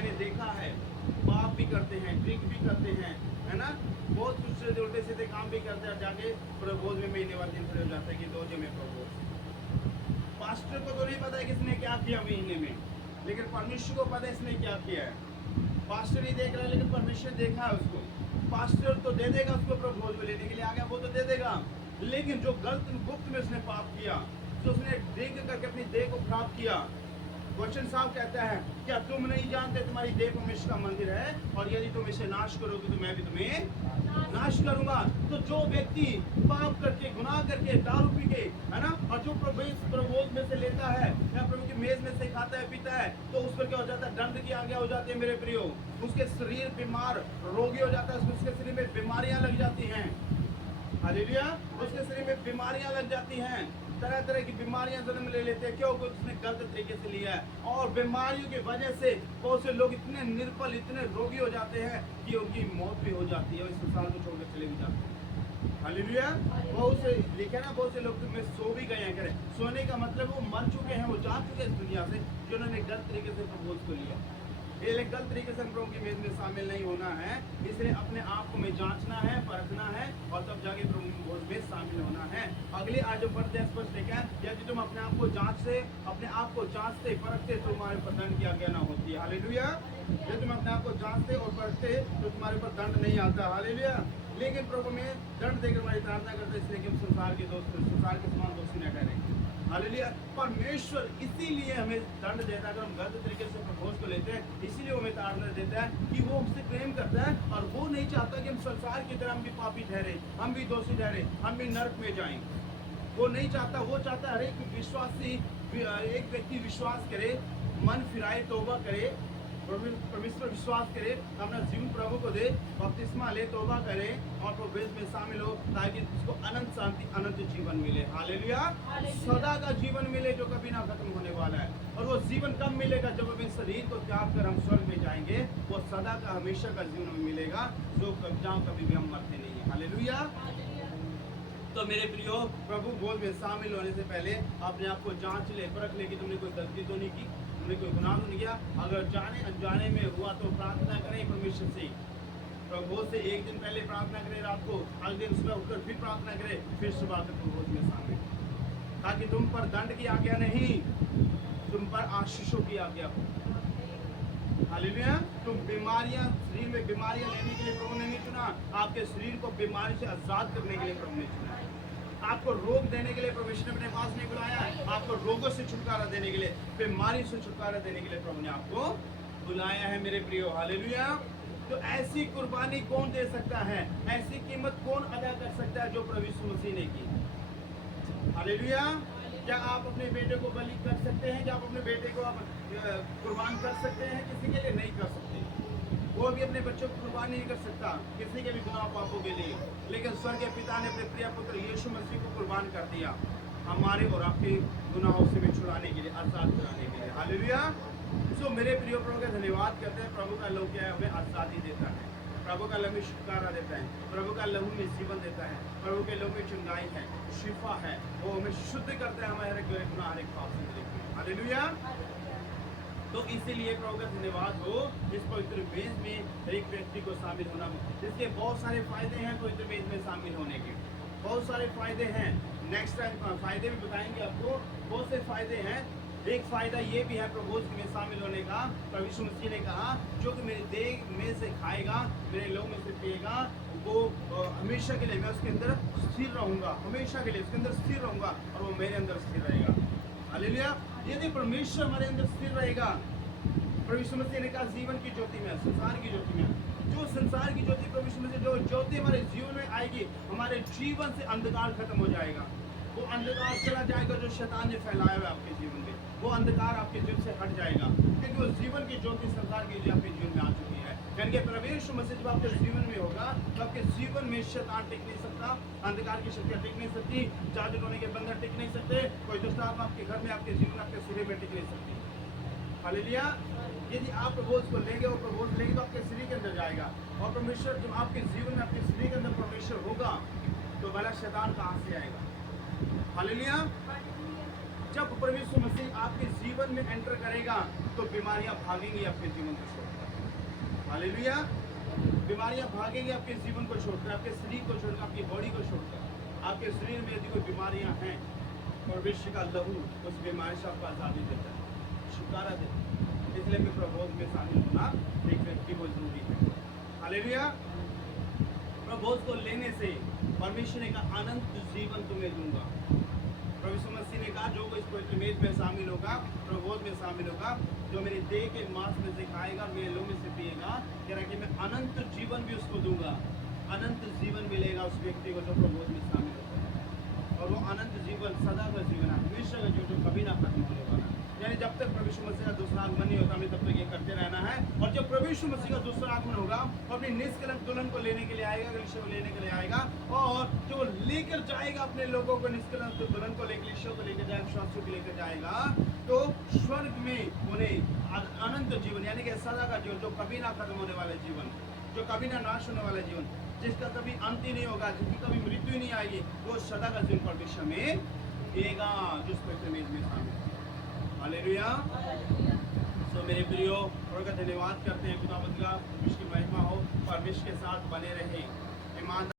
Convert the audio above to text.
मैंने देखा है पाप भी करते हैं, ड्रिंक भी करते हैं, है ना, बहुत कुछ उल्टे सीधे काम भी करते हैं, जाके प्रभोज में महीने वाले दिन खड़े हो जाते हैं कि 2 में प्रभोज। पास्टर को तो नहीं पता है किसने क्या किया महीने में, लेकिन परमेश्वर को पता है इसने क्या किया है। पास्टर नहीं देख रहा है लेकिन परमेश्वर देखा है उसको। पास्टर तो दे देगा उसको प्रभोज में लेने के लिए आ गया, वो तो दे देगा, लेकिन जो गलत गुप्त में उसने पाप किया, जो उसने ड्रिंक करके अपनी देह को खराब किया, क्वेश्चन साहब कहता है क्या तुम नहीं जानते तुम्हारी देह परमेश्वर का मंदिर है और यदि तुम इसे नाश करोगे तो मैं भी तुम्हें नाश करूंगा। तो जो व्यक्ति पाप करके गुनाह करके दारू पी के, है ना, और जो प्रभोज में से लेता है या प्रभु की मेज में से खाता है पीता है, तो उस पर क्या हो जाता है, दंड की आज्ञा हो जाती है मेरे प्रियो। उसके शरीर बीमार रोगी हो जाता है, उसके शरीर में बीमारियां लग जाती हैं। हालेलुया, उसके शरीर में बीमारियां लग जाती हैं, तरह तरह की बीमारियां जन्म ले लेते हैं, क्यों? उसने गलत तरीके से लिया है। और बीमारियों की वजह से बहुत से लोग इतने निर्बल, इतने रोगी हो जाते हैं कि उनकी मौत भी हो जाती है और इस संसार को छोड़कर चले भी जाते हैं। हालेलुया, बहुत से लिखे ना, बहुत से लोग में सो भी गए हैं। करें सोने का मतलब वो मर चुके हैं, वो जा चुके हैं इस दुनिया से, जिन्होंने गलत तरीके से प्रभोज को लिया। ये गलत तरीके से हम प्रभु की मेज में शामिल नहीं होना है, इसलिए अपने आप को में जांचना है, परखना है और तब जाके प्रभु की भोज में शामिल होना है। अगले आज बढ़ते हैं स्पष्ट लिखा है, यदि तुम अपने आप को जांचते परखते तो तुम्हारे ऊपर दंड की आज्ञा ना होती है। हालेलुया, यदि तुम अपने आप को जांचते और परखते तो तुम्हारे ऊपर दंड नहीं आता। हालेलुया, लेकिन प्रभु में दंड देकर हमारी प्रार्थना करते इसलिए कि हम संसार के समान दोषी न ठहरें। हालेलुया, परमेश्वर इसीलिए हमें दंड देता है अगर हम गलत तरीके से प्रभोज को लेते हैं, इसीलिए हमें ताड़ना देता है कि वो हमसे प्रेम करता है और वो नहीं चाहता कि हम संसार की तरह हम भी पापी ठहरे, हम भी दोषी ठहरे, हम भी नरक में जाएं। वो नहीं चाहता, वो चाहता है हर एक व्यक्ति विश्वास करे, मन फिराए, तौबा करे, परमेश्वर विश्वास करे, अपना जीवन प्रभु को दे, बपतिस्मा ले, तौबा करे और प्रभु में शामिल हो, ताकि उसको अनंत शांति, अनंत जीवन मिले। हालेलुया, सदा का जीवन मिले जो कभी ना खत्म होने वाला है। और वो जीवन कब मिलेगा? जब हम इस शरीर को त्याग कर हम स्वर्ग में जाएंगे, वो सदा का हमेशा का जीवन हमें मिलेगा, जो जहाँ कभी भी हम मरते नहीं है। हालेलुया, तो मेरे प्रियो, प्रभु भोज में शामिल होने से पहले अपने आप को जांच ले, परख ले कि तुमने कोई गलती तो नहीं की, तुमने कोई गुनाह तो नहीं किया। अगर जाने अनजाने में हुआ तो प्रार्थना करें परमेश्वर से, प्रभु से एक दिन पहले प्रार्थना करें, रात को, अगले दिन सुबह उठकर फिर प्रार्थना करें, फिर सुबह तक भोज में शामिल, ताकि तुम पर दंड की आज्ञा नहीं, तुम पर आशीषों की आज्ञा हो। हालेलुया, तुम बीमारियां, शरीर में बीमारियां लेने के लिए प्रभु ने नहीं चुना, आपके शरीर को बीमारी से आजाद करने के लिए प्रभु ने चुना। आपको रोग देने के लिए परमेश्वर ने अपने पास नहीं बुलाया, आपको रोगों से छुटकारा देने के लिए, बीमारी से छुटकारा देने के लिए प्रभु ने आपको बुलाया है मेरे प्रियो। हालेलुया, तो ऐसी कुर्बानी कौन दे सकता है, ऐसी कीमत कौन अदा कर सकता है जो प्रभु यीशु मसीह ने की। हालेलुया, क्या आप अपने बेटे को बलि कर सकते हैं? क्या आप अपने बेटे को आप कुर्बान कर सकते हैं? किसी के लिए नहीं कर सकते, वो भी अपने बच्चों को कुर्बान नहीं कर सकता किसी के भी गुनाह पापों के लिए, लेकिन स्वर्गीय पिता ने अपने प्रिय पुत्र यीशु मसीह को कुर्बान कर दिया हमारे और आपके गुनाहों से भी छुड़ाने के लिए, आजाद कराने के लिए। हालेलुया, सो मेरे प्रिय प्रभु का धन्यवाद करते हैं। प्रभु का लहू क्या है? हमें आजादी देता है, प्रभु का लहू में छुटकारा देता है, प्रभु का लहू में जीवन देता है, प्रभु के लहू में चंगाई है, शिफा है, वो हमें शुद्ध करता है हमारे गुनाह, हर एक पाप से। हालेलुया, तो इसीलिए प्रभु का धन्यवाद हो इस पवित्र मेज में एक व्यक्ति को शामिल होना। इसके बहुत सारे फायदे हैं पवित्र मेज में शामिल होने के, बहुत सारे फायदे हैं। नेक्स्ट टाइम फायदे भी बताएंगे आपको, बहुत से फायदे हैं। एक फायदा ये भी है प्रभु में शामिल होने का, प्रभु यीशु मसीह ने कहा जो कि मेरे देह में से खाएगा, मेरे लहू में से पिएगा, वो हमेशा के लिए मैं उसके अंदर स्थिर रहूंगा, हमेशा के लिए उसके अंदर स्थिर रहूंगा और वो मेरे अंदर स्थिर रहेगा। हालेलुया, यदि परमेश्वर हमारे अंदर स्थिर रहेगा, प्रभु यीशु मसीह ने कहा जीवन की ज्योति में, संसार की ज्योति में, जो संसार की ज्योति प्रभु यीशु मसीह, जो ज्योति हमारे जीवन में आएगी, हमारे जीवन से अंधकार खत्म हो जाएगा, वो अंधकार चला जाएगा जो शैतान ने फैलाया हुआ आपके जीवन में, वो अंधकार आपके जीवन से हट जाएगा, क्योंकि वो जीवन की ज्योति संसार की ज्योति आपके जीवन में आ चुकी है। यानी कि प्रभु यीशु मसीह जब आपके जीवन में होगा तो आपके जीवन में शैतान टिक नहीं सकता, अंधकार की शक्तियाँ टिक नहीं सकती, जादू टोने के बंधन टिक नहीं सकते, कोई दुष्ट आत्मा आपके घर में, आपके जीवन, आपके शरीर में टिक नहीं सकती। हालेलुया, यदि आप प्रभु को लेंगे और प्रभु लेंगे तो आपके शरीर के अंदर जाएगा, और परमेश्वर जब आपके जीवन में, आपके शरीर के अंदर परमेश्वर होगा तो भला शैतान कहाँ से आएगा। हालेलुया, जब परमेश्वर मसीह आपके जीवन में एंटर करेगा तो बीमारियां भागेंगी आपके जीवन को छोड़कर। हालेलुया। बीमारियां भागेंगी आपके जीवन को छोड़कर, आपके शरीर को छोड़कर, आपकी बॉडी को छोड़कर। आपके शरीर में यदि कोई बीमारियां हैं, परमेश्वर का लहू उस बीमारी से आपको आजादी देता है, छुटकारा देता है। इसलिए भी प्रबोध में शामिल होना एक व्यक्ति को जरूरी है। हालेलुया। प्रबोध को लेने से परमेश्वर ने कहा अनंत जीवन तुम्हें दूंगा। प्रभु मसीह ने कहा जो इस पवित्र मेज में शामिल होगा, प्रबोध में शामिल होगा, जो मेरे देह के मांस में से खाएगा, मेरे लोह में से पिएगा, कह रहा कि मैं अनंत जीवन भी उसको दूंगा। अनंत जीवन मिलेगा उस व्यक्ति को जो प्रबोध में शामिल होता है। और वो अनंत जीवन सदा का जीवन है, हमेशा का जो कभी ना खत्म होने वाला। यानी जब तक प्रभु यीशु मसीह का दूसरा आगमन नहीं होता, हमें तब तक ये करते रहना है। और जब प्रभु यीशु मसीह का दूसरा आगमन होगा, वो अपनी निष्कलंक दुल्हन को लेने के लिए आएगा, कलीसिया को लेने के लिए आएगा, और जो लेकर जाएगा अपने लोगों को, निष्कलंक दुल्हन को लेकर, कलीसिया को लेकर जाएगा, विश्वासियों को लेकर जाएगा, तो स्वर्ग में उन्हें अनंत जीवन यानी कि सदा का जीवन, जो कभी ना खत्म होने वाला जीवन, जो कभी ना नाश होने वाला जीवन, जिसका कभी अंत ही नहीं होगा, जिसकी कभी मृत्यु ही नहीं आएगी, वो सदा का जीवन परमेश्वर में देगा, जो पवित्र मेज में शामिल है। हालेलुया। सो मेरे प्रियो, प्रभु का धन्यवाद करते हैं। खुदावंद का विश्व की महिमा हो, परमेश्वर के साथ बने रहें, ईमान